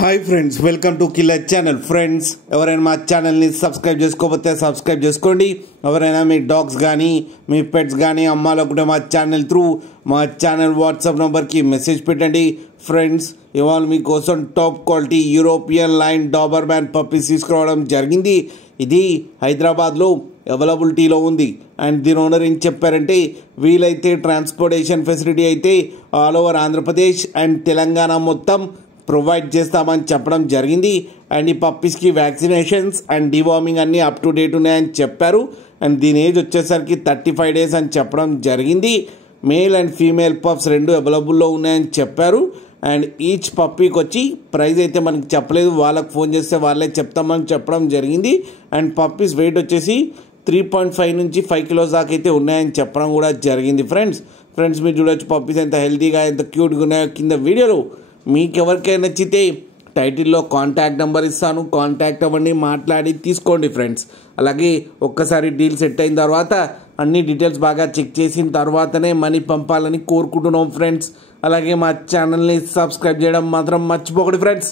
Hi friends, welcome to killer channel. Friends, ఎవరైనా మా ఛానల్ని సబ్స్క్రైబ్ చేసుకోకపోతే సబ్స్క్రైబ్ చేసుకోండి. ఎవరైనా మీ డాగ్స్ కానీ మీ పెట్స్ కానీ అమ్మాలనుకుంటే మా ఛానల్ త్రూ మా ఛానల్ వాట్సాప్ నెంబర్కి మెసేజ్ పెట్టండి. ఫ్రెండ్స్, ఇవాళ మీకోసం top quality European line Doberman puppies తీసుకురావడం జరిగింది. ఇది హైదరాబాద్లో అవైలబిలిటీలో ఉంది. అండ్ దీని ఓనర్ ఏం చెప్పారంటే, వీలైతే ట్రాన్స్పోర్టేషన్ ఫెసిలిటీ అయితే all over Andhra Pradesh and Telangana మొత్తం ప్రొవైడ్ చేస్తామని చెప్పడం జరిగింది. అండ్ ఈ పప్పీస్కి వ్యాక్సినేషన్స్ అండ్ డివార్మింగ్ అన్నీ అప్ టు డేట్ ఉన్నాయని చెప్పారు. అండ్ దీని ఏజ్ వచ్చేసరికి 35 days అని చెప్పడం జరిగింది. మేల్ అండ్ ఫీమేల్ పప్స్ రెండు అవైలబుల్లో ఉన్నాయని చెప్పారు. అండ్ ఈచ్ పప్పీకి వచ్చి ప్రైస్ అయితే మనకి చెప్పలేదు, వాళ్ళకి ఫోన్ చేస్తే వాళ్ళే చెప్తామని చెప్పడం జరిగింది. అండ్ పప్పీస్ వెయిట్ వచ్చేసి 3.5 నుంచి 5 kilos దాకా అయితే ఉన్నాయని చెప్పడం కూడా జరిగింది. ఫ్రెండ్స్ మీరు చూడొచ్చు పప్పీస్ ఎంత హెల్తీగా ఎంత క్యూట్గా ఉన్నాయో కింద వీడియోలో. మీకు ఎవరికైనా నచ్చితే టైటిల్లో కాంటాక్ట్ నెంబర్ ఇస్తాను, కాంటాక్ట్ అవ్వండి, మాట్లాడి తీసుకోండి ఫ్రెండ్స్. అలాగే ఒక్కసారి డీల్ సెట్ అయిన తర్వాత అన్ని డీటెయిల్స్ బాగా చెక్ చేసిన తర్వాతనే మనీ పంపాలని కోరుకుంటున్నాం ఫ్రెండ్స్. అలాగే మా ఛానల్ని సబ్స్క్రైబ్ చేయడం మాత్రం మర్చిపోకండి ఫ్రెండ్స్.